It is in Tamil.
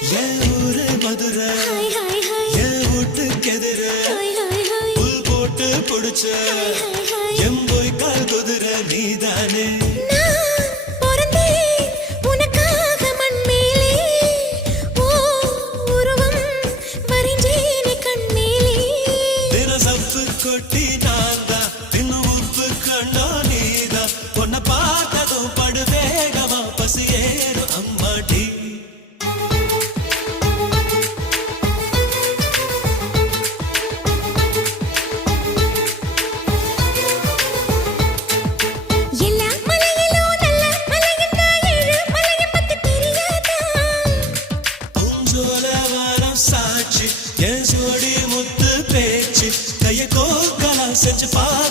என் ஊரு மதுரை என் வீட்டுக்கு எதிர புல் போட்டு பிடிச்ச. எம் போய் கால் குதிரை நீதானே. கொட்டி நான் தான் தின்னு உப்பு கண்டோ நீதான். பொண்ணை பார்த்த சோழவாரம் சாட்சி என் சோடி முத்து பேச்சு கைய கோக்கலாம் செஞ்சு பாரு.